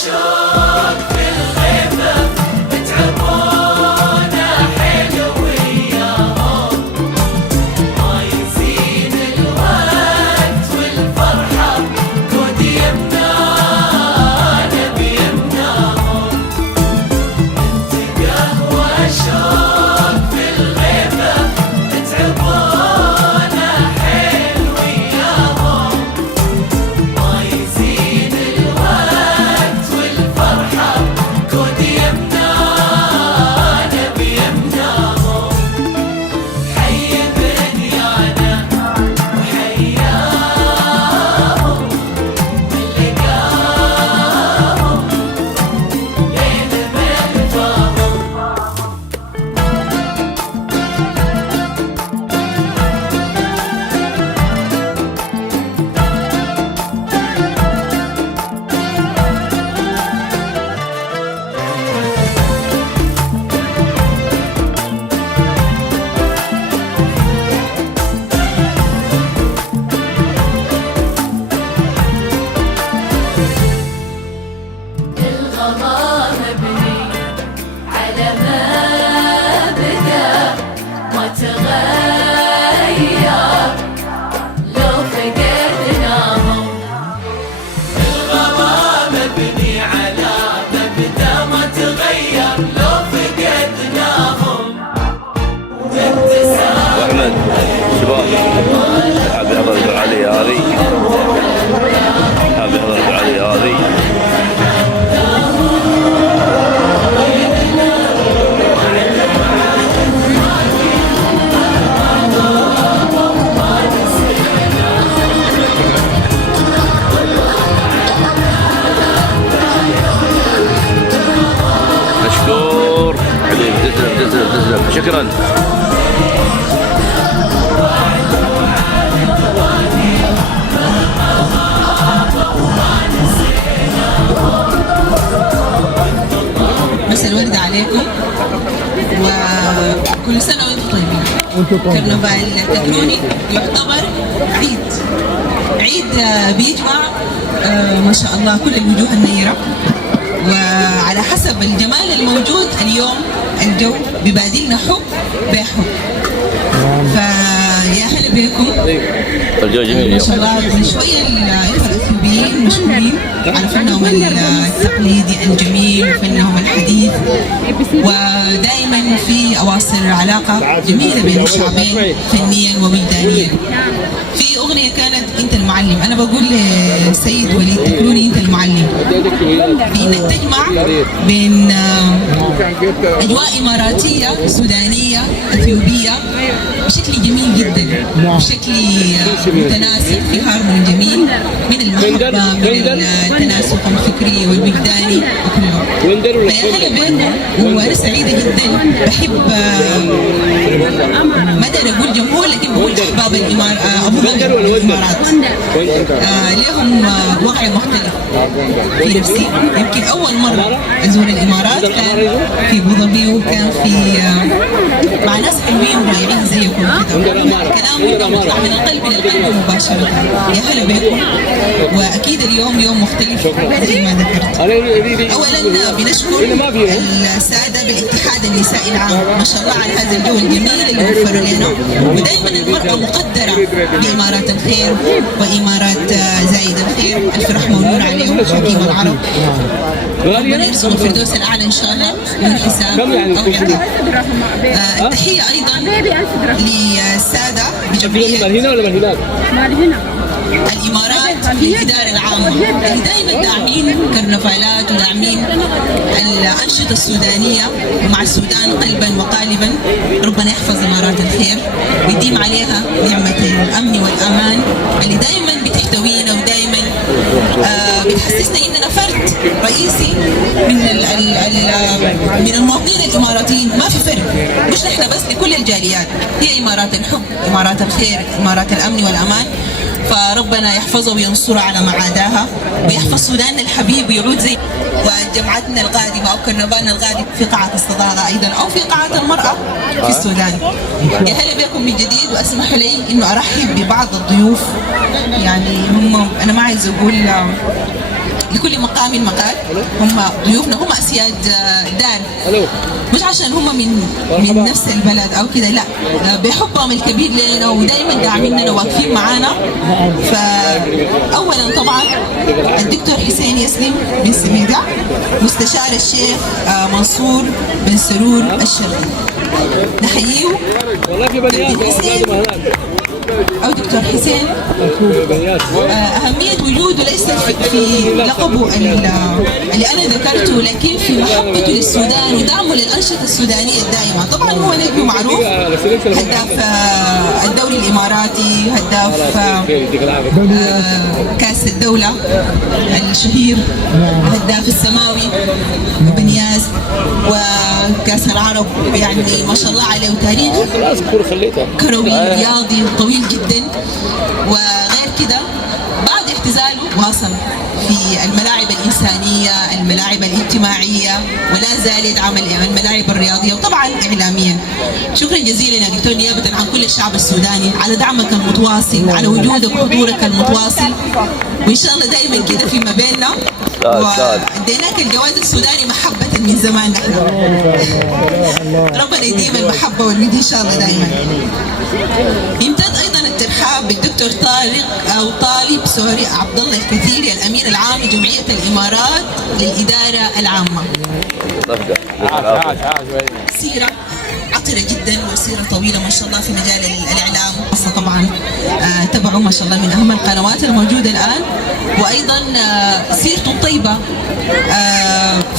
والشوق في الغيبة تعبونا حلو وياهم، ما يزين الوقت والفرحة كود يمنانا بيمناهم. انت قهوة شوق في الغيبة تعبونا حلو وياهم، ما يزين الوقت والفرحة كود يمنانا بيمناهم. حي بنيانا وحياهم من لقاهم لين بلفاهم. الغمام مبني على مبدأ ما تغير لو فقدناهم. الغمام مبني على مبدأ ما تغير لو فقدناهم. احمد شباب حاب يحضر الفعالية هذه، حاب يحضر الفعالية هذه. مشكور حبيبي، تسلم تسلم تسلم، شكرا. مساء الورد عليكم وكل سنة وانتم طيبين. كرنفال تكروني يعتبر عيد بيجمع ما شاء الله كل الوجوه النيرة، وعلى حسب الجمال الموجود اليوم الجو ببادلنا حب بحب. فيا هلا بكم. الجو جميل ما شاء الله. شوية الإخوة الأثيوبيين مشهورين على فنهم التقليدي الجميل وفنهم الحديث، ودائما في أواصر علاقة جميلة بين الشعبين فنيا ووجدانيا. في أغنية كانت أنت المعلم، أنا بقول لسيد وليد تكروني أنت المعلم، في إنك تجمع بين أجواء إماراتية سودانية أثيوبية بشكل جميل جدا، بشكل متناسق، في هارموني جميل من المحبة من التناسق الفكري والوجداني وكله. فيا هلا بكم، وأنا سعيدة جدا. بحب ما أقدر أقول جمهور، لكن بقول أحباب أبو ظبي الإمارات. لهم وضع مختلف في نفسي. يمكن أول مرة أزور الإمارات كان في أبو ظبي، وكان في مع ناس حلوين رائعين زيكم كده، كلامهم يطلع من القلب إلى القلب مباشرة. يا هلا بكم. وأكيد اليوم يوم مختلف زي ما ذكرت. أولا بنشكر السادة بالاتحاد النسائي العام، ما شاء الله على هذا الجو الجميل اللي وفروا لنا. ودائما المرأة مقدرة بإمارات الخير وإمارات زايد الخير. ألف رحمة ونور عليهم حكيم العرب، ربنا يرزق الفردوس الأعلى إن شاء الله من حساب أو عقاب. التحية أيضا للسادة بجمعية الإمارات في الإدارة العامة اللي دائما داعمين كرنفالات وداعمين الأنشطة السودانية ومع السودان قلبا وقالبا. ربنا يحفظ إمارات الخير ويديم عليها نعمة الأمن والأمان اللي دائما بتحتوينا، ودائما بتحسسنا إننا فرد رئيسي من المواطنين الإماراتيين. ما في فرق، مش نحن بس، لكل الجاليات. هي إمارات الحب، إمارات الخير، إمارات الأمن والأمان. فربنا يحفظه وينصره على ما عاداها، ويحفظ سوداننا الحبيب ويعود زي وجمعتنا القادمة أو كرنفالنا القادم في قاعة الصداقة أيضا، أو في قاعة المرأة في السودان. يا هلا بكم من جديد، وأسمحوا لي إنه أرحب ببعض الضيوف. يعني هم أنا ما عايز أقول لكل مقام مقال. هم ضيوفنا هم اسياد دار، مش عشان هم من نفس البلد او كده، لا، بحبهم الكبير لنا ودائما داعميننا واقفين معانا. فاولا طبعا الدكتور حسين يسلم بن سميدة، مستشار الشيخ منصور بن سرور الشرقي، نحييه. دكتور حسين أو دكتور حسين أهمية وجوده ليست في لقبه اللي أنا ذكرته، لكن في محبته للسودان ودعمه للأنشطة السودانية الدائمة. طبعا هو نجم معروف، هداف الدوري الإماراتي، هداف كأس الدولة الشهير، هداف السماوي بنياز وكأس العرب. يعني ما شاء الله عليه، وتاريخ كروي رياضي طويل جدا. وغير كده بعد اعتزاله واصل في الملاعب الإنسانية، الملاعب الاجتماعية، ولا زال يدعم الملاعب الرياضية وطبعا إعلاميا. شكرا جزيلا يا دكتور نيابة عن كل الشعب السوداني على دعمك المتواصل، على وجودك وحضورك المتواصل، وإن شاء الله دائما كده فيما بيننا. واديناك الجواز السوداني محبة من زمان نحن. ربنا يديم المحبة والود إن شاء الله دائما. يمتد أيضا الترحاب بالدكتور طالب عبد الله الكثيري، الأمين العام لجمعية الإمارات للإدارة العامة. سيرة عطرة جدا وسيرة طويلة ما شاء الله في مجال الإعلام، خاصة طبعا تبعوا ما شاء الله من أهم القنوات الموجودة الآن. وأيضا سيرته الطيبة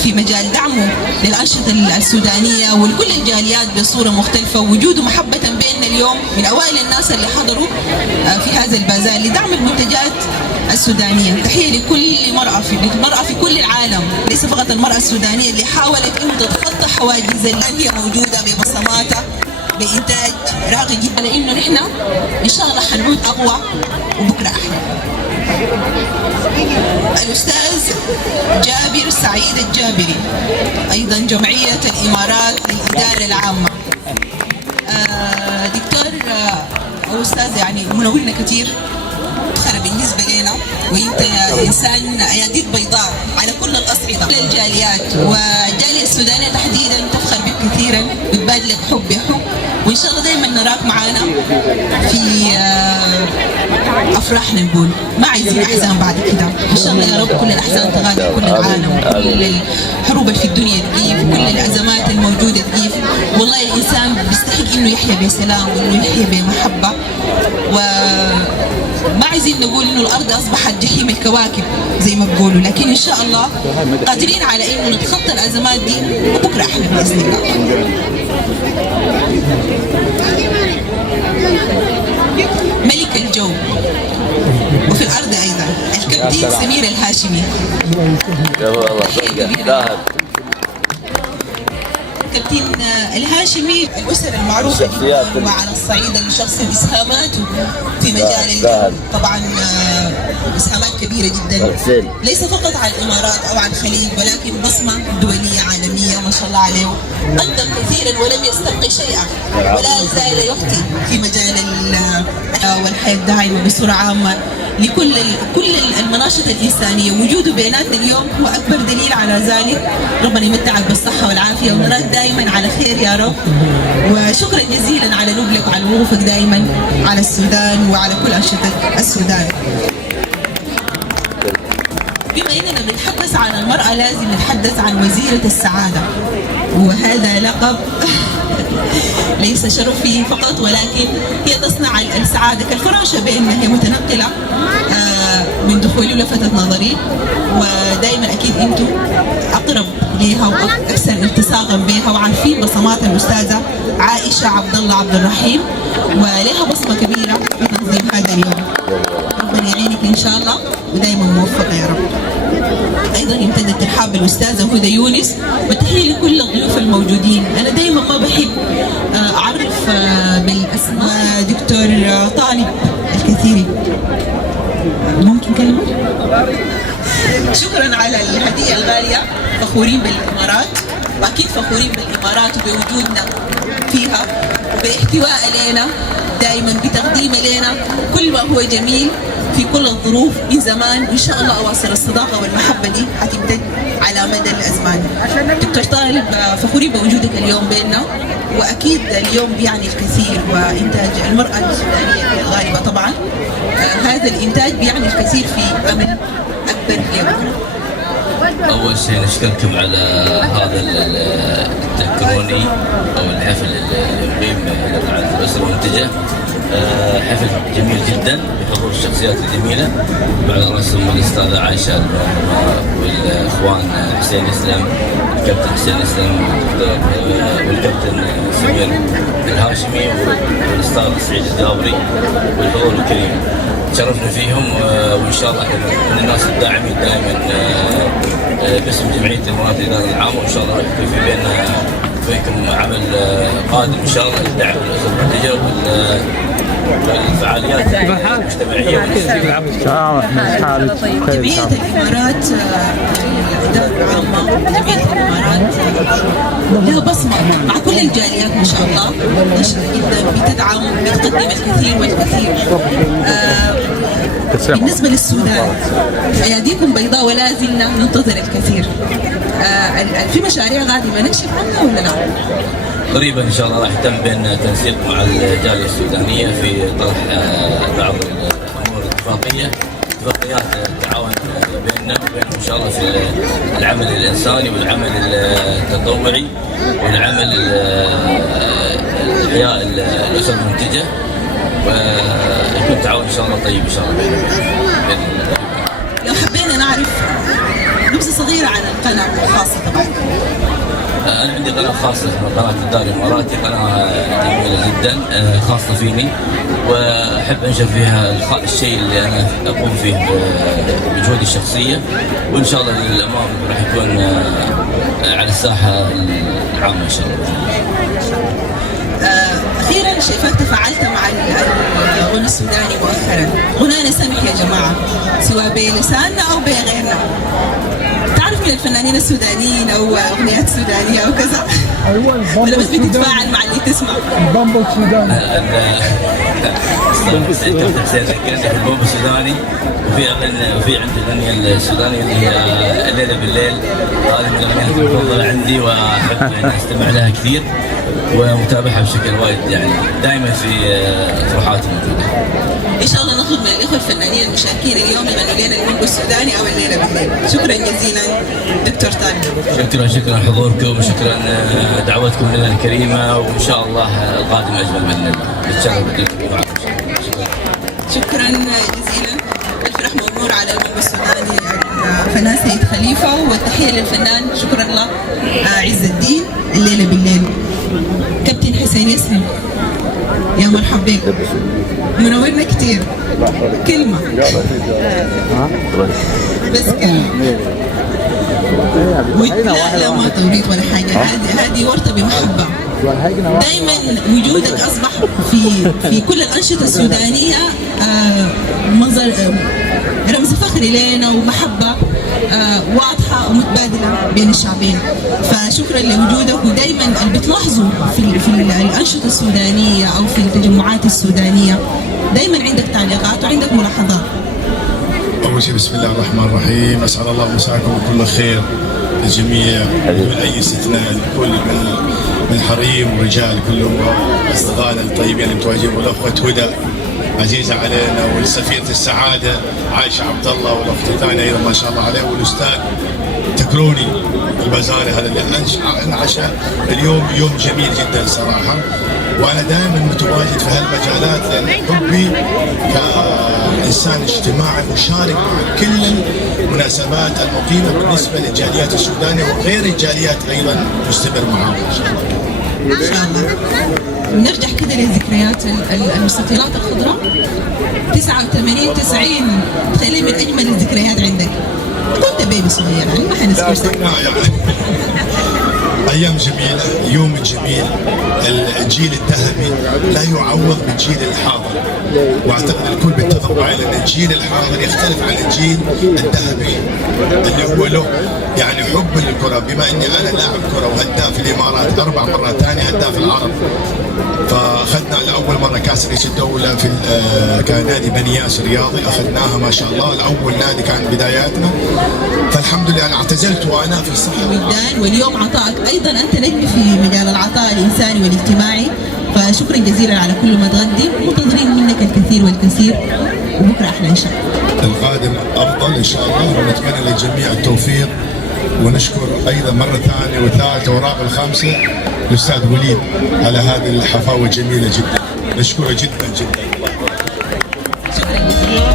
في مجال دعمه للأنشطة السودانية ولكل الجاليات بصورة مختلفة، ووجوده محبة بيننا اليوم من أوائل الناس اللي حضروا في هذا البازار لدعم المنتجات السودانية. تحية لكل مرأة في كل العالم، ليس فقط المرأة السودانية اللي حاولت أن تتخطى حواجز الآن هي موجودة ببصماتها بإنتاج راقي جدا، على إنه نحن إن شاء الله حنعود أقوى وبكرة أحلى. الأستاذ جابر سعيد الجابري، أيضا جمعية الإمارات للإدارة العامة. دكتور أو أستاذ يعني منورنا كثير، فخر بالنسبة لنا، وانت انسان اياديك بيضاء على كل الاصعده، كل الجاليات والجاليه السودانيه تحديدا تفخر بك كثيرا وتبادلك حب بحب، وان شاء الله دائما نراك معنا في افراحنا. نقول ما عايزين احزان بعد كده، ان شاء الله يا رب كل الاحزان تغادر كل العالم، كل الحروب اللي في الدنيا تجيب، كل الازمات الموجوده تجيب. والله الانسان بيستحق انه يحيا بسلام وانه يحيا بمحبه، وما عايزين نقول انه الارض اصبحت جحيم الكواكب زي ما بيقولوا، لكن ان شاء الله قادرين على انه نتخطى الازمات دي وبكره احلى باذن الله. ملك الجو وفي الارض ايضا الكابتن سمير الهاشمي. كابتن الهاشمي الأسرة المعروفة جدا، وعلى الصعيد الشخصي بإسهاماته في مجال الجو طبعا إسهامات كبيرة جدا، ليس فقط على الإمارات أو على الخليج، ولكن بصمة دولية عالمية ما شاء الله عليه. قدم كثيرا ولم يستبق شيئا، ولا زال يخطي في مجال والحياة الداعمة بصورة عامة لكل المناشط الإنسانية. وجوده بيناتنا اليوم هو أكبر دليل على ذلك. ربنا يمتعك بالصحة والعافية ونراك دائما على خير يا رب، وشكرا جزيلا على نبلك وعلى وقوفك دائما على السودان وعلى كل أنشطة السودان. بما أننا بنتحدث عن المرأة لازم نتحدث عن وزيرة السعادة، وهذا لقب ليس شرفي فقط، ولكن هي تصنع السعادة كالفراشة، بأنها هي متنقلة من دخولي ولفتت نظري، ودائما أكيد أنتم أقرب لها وأكثر التصاقا بها وعارفين بصمات الأستاذة عائشة عبد الله عبد الرحيم، ولها بصمة كبيرة في تنظيم هذا اليوم. ربنا يعينك إن شاء الله ودائما موفقة يا رب. ايضا يمتد الترحاب بالاستاذه هدى يونس، والتحيه لكل الضيوف الموجودين. انا دائما ما بحب اعرف بالاسماء. دكتور طالب الكثيري، ممكن كلمه؟ شكرا على الهديه الغاليه، فخورين بالامارات، واكيد فخورين بالامارات وبوجودنا فيها وباحتواء علينا دائما، بتقديم لنا كل ما هو جميل في كل الظروف من زمان، وإن شاء الله أواصر الصداقة والمحبة دي حتمتد على مدى الأزمان. دكتور طالب، فخورين بوجودك اليوم بيننا، وأكيد اليوم بيعني الكثير، وإنتاج المرأة السودانية الغالبة طبعا هذا الإنتاج بيعني الكثير في أمل أكبر لبكرة. أول شيء نشكركم على هذا التكروني أو الحفل اللي يقيم بعد الأسرة المنتجة. حفل جميل جدا بحضور الشخصيات الجميلة، بعد رأسهم الأستاذة عائشة والإخوان حسين إسلام، الكابتن حسين إسلام والكابتن سمير الهاشمي والأستاذ سعيد الجابري والحضور الكريم. تشرفنا فيهم، وإن شاء الله من الناس الداعمين دائما باسم جمعية الإمارات الإدارة العامة، وإن شاء الله يكون في بيننا وبينكم عمل قادم إن شاء الله للدعم الأسر المنتجة والفعاليات المجتمعية جمعية الإمارات الإدارة العامة، جمعية الإمارات لها بصمة مع كل الجاليات ما شاء الله، نشطة جدا، بتدعم، بتقدم الكثير والكثير. بالنسبة للسودان أياديكم بيضاء ولا زلنا ننتظر الكثير. في مشاريع قادمة نكشف عنها ولا لا؟ قريبا ان شاء الله راح يتم بين تنسيق مع الجاليه السودانيه في طرح بعض الامور الاتفاقيات التعاون بيننا وبينهم ان شاء الله في العمل الانساني والعمل التطوعي والعمل احياء الاسر المنتجه، ويكون تعاون ان شاء الله طيب ان شاء الله بين لو حبينا نعرف نبذه صغيره عن القناه الخاصه تبعك. أنا عندي قناة خاصة اسمها قناة الدار الإماراتي، قناة جميلة جدا خاصة فيني، وأحب أنشر فيها الشيء اللي أنا أقوم فيه بجهودي الشخصية، وإن شاء الله للأمام راح يكون على الساحة العامة إن شاء الله. أخيرا شايفاك تفاعلت مع الغنى السوداني مؤخرا، غنانا سمح يا جماعة سواء بلساننا أو بغيرنا. تعرف من الفنانين السودانيين أو أغنيات سودانية أو كذا؟ ولا بس بتتفاعل مع اللي تسمع؟ البامبو السوداني. كابتن حسين ذكرني في البوب السوداني، وفي عندي الأغنية السودانية اللي هي الليلة بالليل، هذه من الأغنيات المفضلة عندي وأحب أن أستمع لها كثير ومتابعها بشكل وايد، يعني دائما في طروحاتي موجودة. إن شاء الله نطلب من الإخوة الفنانين المشاركين اليوم يغنوا لنا البوب السوداني أو الليلة بالليل. شكرا جزيلا دكتور طارق. شكرا حضوركم وشكرا دعوتكم لنا الكريمة، وإن شاء الله القادم أجمل بإذن الله. نتشرف بكم معكم. شكرا جزيلا. ألف رحمة ونور على البوب السوداني الفنان سيد خليفة، والتحية للفنان شكرا الله عز الدين الليلة بالليل. كابتن حسين يسلم يا مرحبا بك، منورنا كتير. كلمة بس كلمة لا ما توريط ولا حاجة، هذه ورطة بمحبة. دائما وجودك أصبح في كل الأنشطة السودانية منظر رمز فخري لنا ومحبة واضحة ومتبادلة بين الشعبين. فشكرا لوجودك، ودائما اللي بتلاحظوا في الأنشطة السودانية أو في التجمعات السودانية دائما عندك تعليقات وعندك ملاحظات. أول شيء بسم الله الرحمن الرحيم، أسعد الله مساكم بكل خير الجميع بدون أي استثناء، الكل من حريم ورجال كلهم أصدقائنا الطيبين المتواجدين، والأخوة هدى عزيزة علينا، والسفيرة السعادة عائشة عبد الله، والأخت الثانية أيضا ما شاء الله عليه، والأستاذ تكروني البزاري هذا اللي انعشى اليوم. يوم جميل جدا صراحة، وأنا دائما متواجد في هالمجالات لأن حبي كإنسان اجتماعي مشارك مع كل المناسبات المقيمة بالنسبة للجاليات السودانية وغير الجاليات أيضا مستمر معهم إن شاء الله. إن شاء الله. نرجع كده للذكريات المستطيلات الخضراء 89 90 تخيلي من أجمل الذكريات عندك. كنت بيبي صغير يعني ما حنذكر سنة. ايام جميله، يوم جميل. الجيل الذهبي لا يعوض بالجيل الحاضر، واعتقد الكل بيتفق معي ان الجيل الحاضر يختلف عن الجيل الذهبي اللي هو له يعني حب للكره. بما اني انا لاعب كره وهداف الامارات 4 مرات، ثاني هداف العرب، فاخذنا لاول مره كاس رئيس الدوله في كان نادي بني ياس رياضي، اخذناها ما شاء الله، الاول نادي كان بداياتنا. فالحمد لله انا اعتزلت وانا في صحه وجدان، واليوم عطائك ايضا انت نجم في مجال العطاء الانساني والاجتماعي، فشكرا جزيلا على كل ما تقدم، منتظرين منك الكثير والكثير، وبكره احلى ان شاء الله. القادم افضل ان شاء الله، ونتمنى للجميع التوفيق. ونشكر ايضا مره ثانيه وثالثه ورابعه وخامسه الاستاذ وليد على هذه الحفاوه الجميله جدا، نشكره جدا جدا. شكرا جزيلا.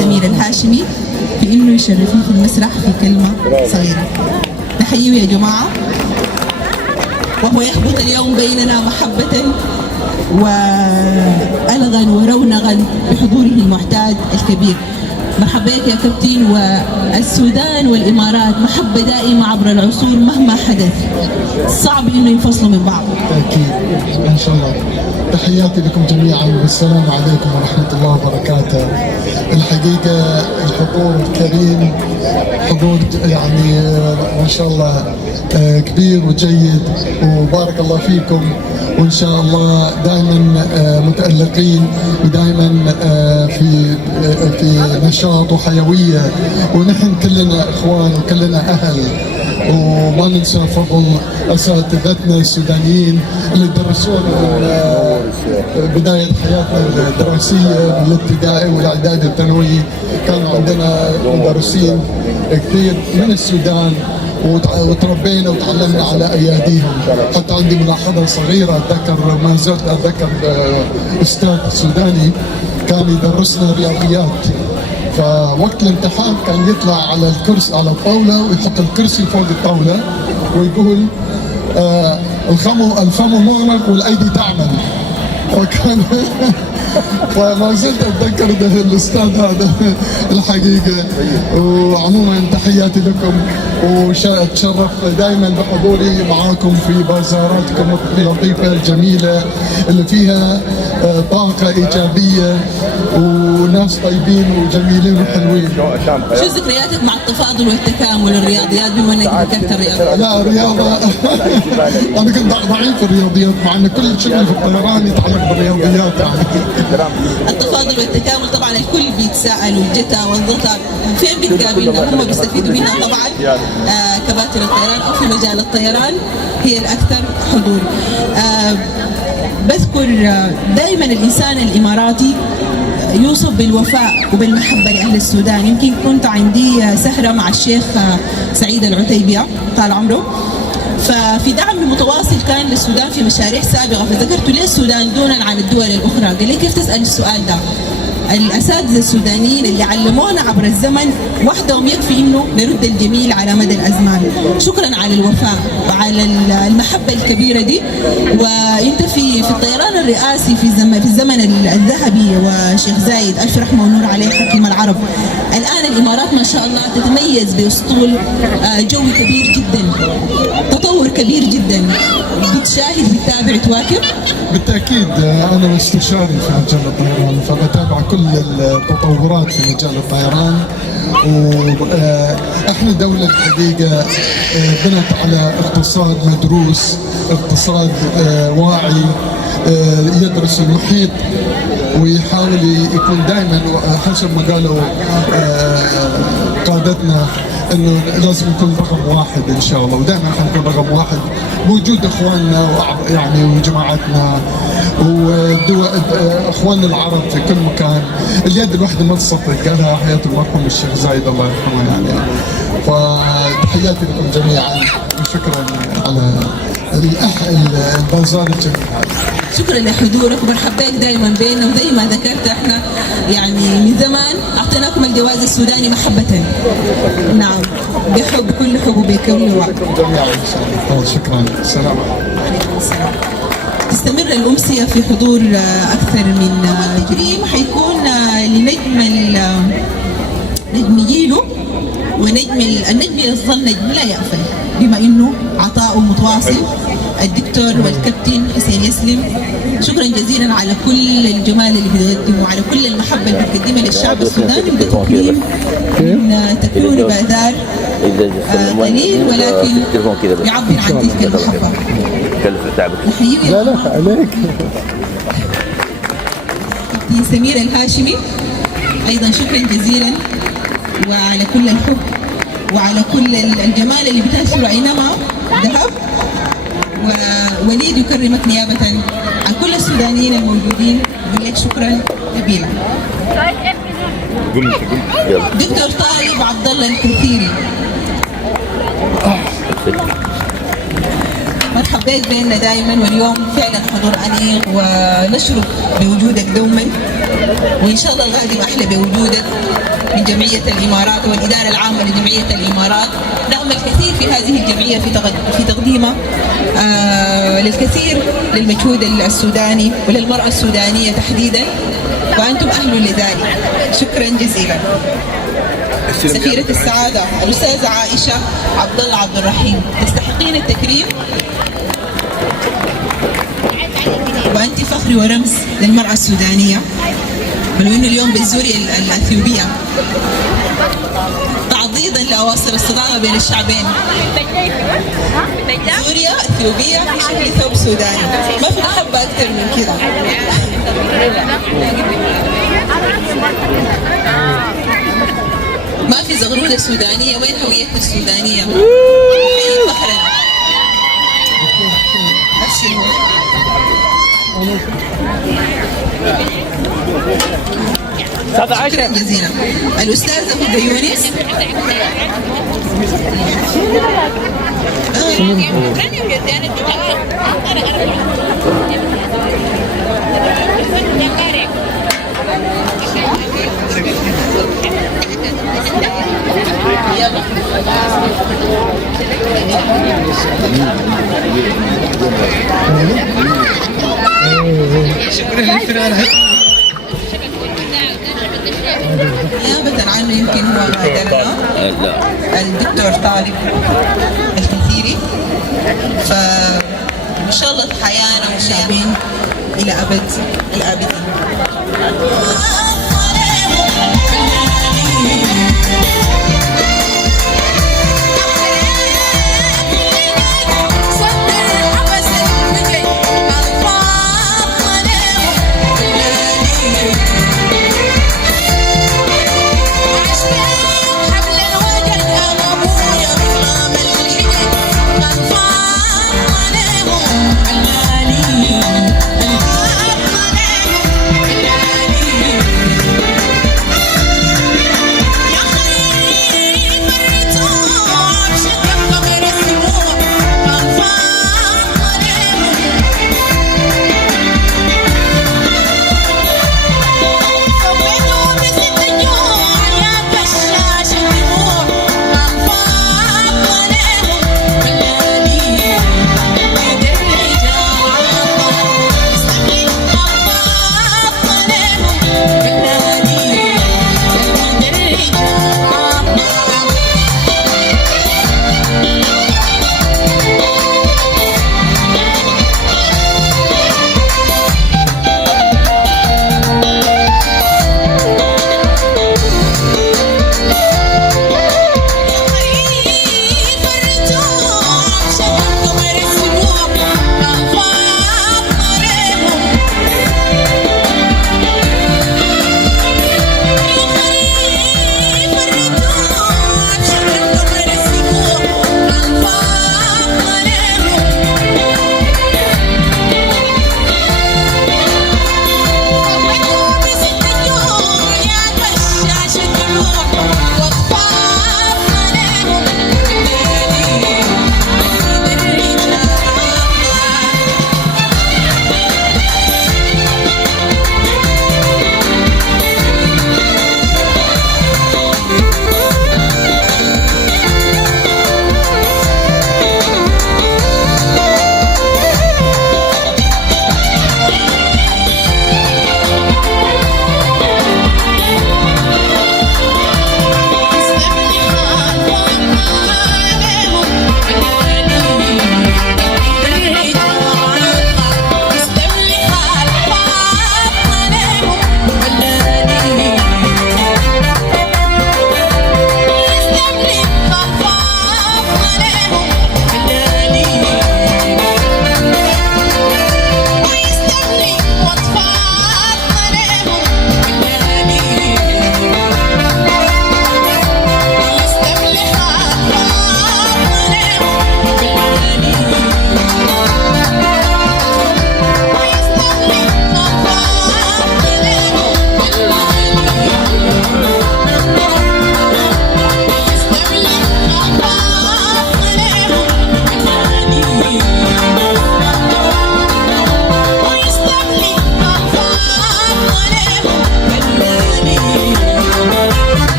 سمير الهاشمي في انه يشرفني في المسرح في كلمه صغيره. نحييه يا جماعه، وهو يخبط اليوم بيننا محبه وألغا ورونغا بحضوره المعتاد الكبير. مرحبا بك يا كابتن. والسودان والامارات محبه دائمه عبر العصور مهما حدث، صعب انه ينفصلوا من بعض. أكيد إن شاء الله. تحياتي لكم جميعا والسلام عليكم ورحمة الله وبركاته. الحقيقة الحضور الكريم حضور يعني ما شاء الله كبير وجيد، وبارك الله فيكم، وإن شاء الله دائما متألقين ودائما في نشاط وحيوية، ونحن كلنا إخوان وكلنا أهل، وما ننسى فضل اساتذتنا السودانيين اللي درسونا من بدايه حياتنا الدراسيه من الابتدائي والاعدادي والثانوي. كانوا عندنا مدرسين كثير من السودان وتربينا وتعلمنا على اياديهم. حتى عندي ملاحظه صغيره، اتذكر ما زلت اتذكر استاذ سوداني كان يدرسنا رياضيات، فوقت الامتحان كان يطلع على الكرسي على الطاوله ويحط الكرسي فوق الطاوله ويقول الفم مغلق والايدي تعمل. وكان فما زلت اتذكر ده الاستاذ هذا الحقيقه. وعموما تحياتي لكم، واتشرف دائما بحضوري معاكم في بازاراتكم اللطيفه الجميله اللي فيها طاقه ايجابيه وناس طيبين وجميلين وحلوين. شو ذكرياتك مع التفاضل والتكامل الرياضيات بما انك ذكرت الرياضيات؟ لا الرياضه انا كنت ضعيف في الرياضيات، مع ان كل شغلي في الطيران يتعلق بالرياضيات يعني. التفاضل والتكامل طبعا الكل بيتساءل والجتا والضغط فين بتقابلنا؟ هم بيستفيدوا منها طبعا كباتن الطيران او في مجال الطيران هي الاكثر حضور. بذكر دائما الانسان الاماراتي يوصف بالوفاء وبالمحبه لاهل السودان. يمكن كنت عندي سهره مع الشيخ سعيد العتيبيه طال عمره، ففي دعم متواصل كان للسودان في مشاريع سابقه، فذكرت ليه السودان دونا عن الدول الاخرى؟ قال لي كيف تسال السؤال ده؟ الاساتذه السودانيين اللي علمونا عبر الزمن وحدهم يكفي انه نرد الجميل على مدى الازمان. شكرا على الوفاء وعلى المحبه الكبيره دي. وانت في الطيران الرئاسي في الزمن الذهبي وشيخ زايد الف رحمه ونور عليه حكيم العرب، الان الامارات ما شاء الله تتميز باسطول جوي كبير جدا، تطور كبير جدا. بتشاهد بتتابع تواكب؟ بالتاكيد انا مستشاري في مجال الطيران، فبتابع كل التطورات في مجال الطيران. واحنا دولة الحقيقة بنت على اقتصاد مدروس، اقتصاد واعي يدرس المحيط ويحاول يكون دائما حسب ما قالوا قادتنا انه لازم يكون رقم واحد ان شاء الله، ودائما حنكون رقم واحد بوجود اخواننا يعني وجماعتنا واخواننا العرب في كل مكان. اليد الواحده ما تصدق، قالها حياه المرحوم الشيخ زايد الله يرحمه يعني. فتحياتي لكم جميعا وشكرا على البازار الجميل هذا. شكرا لحضورك ومرحبا بك دائما بيننا، وزي ما ذكرت احنا يعني من زمان اعطيناكم الجواز السوداني محبة. نعم، بحب كل حب وبكل وعد. جميعا شكرا. السلام عليكم السلام. تستمر الأمسية في حضور أكثر من تكريم. حيكون نجم جيله النجم يظل نجم لا يأفل، بما إنه عطاؤه متواصل. الدكتور والكابتن حسين يسلم، شكرا جزيلا على كل الجمال اللي بتقدمه وعلى كل المحبة اللي بتقدمها للشعب السوداني. بتكريم من تكون بآذار قليل ولكن يعبر عن تلك المحبة. نحييه. لا عليك. كابتن سمير الهاشمي أيضا شكرا جزيلا، وعلى كل الحب وعلى كل الجمال اللي بتنشره أينما ذهب. ووليد يكرمك نيابة عن كل السودانيين الموجودين، يقول لك شكرا جزيلا. دكتور طالب عبد الله الكثيري، مرحبا بك بيننا دائما، واليوم فعلا حضور انيق ونشرف بوجودك دوما، وان شاء الله القادم احلى بوجودك من جمعيه الامارات والاداره العامه لجمعيه الامارات. نعمل الكثير في هذه الجمعيه في تقديمها للكثير للمجهود السوداني وللمراه السودانيه تحديدا، وانتم اهل لذلك. شكرا جزيلا. سفيرة السعادة الأستاذة عائشة عبد الله عبد الرحيم، تستحقين التكريم وأنت فخر ورمز للمرأة السودانية، ولو إنه اليوم بتزوري الأثيوبية تعضيدا لأواصر الصداقة بين الشعبين. سوريا أثيوبيا في شكل ثوب سوداني، ما في محبة أكثر من كذا. ما في زغرودة سودانية، وين هويتنا السودانية؟ حقيقي فخرنا. أبشروا. شكرا جزيلا. الأستاذة هدى يونس. نيابة عنه يمكن هو غادرنا الدكتور طالب الكثيري، فإن شاء الله حيانا وشابين إلى أبد الآبدين.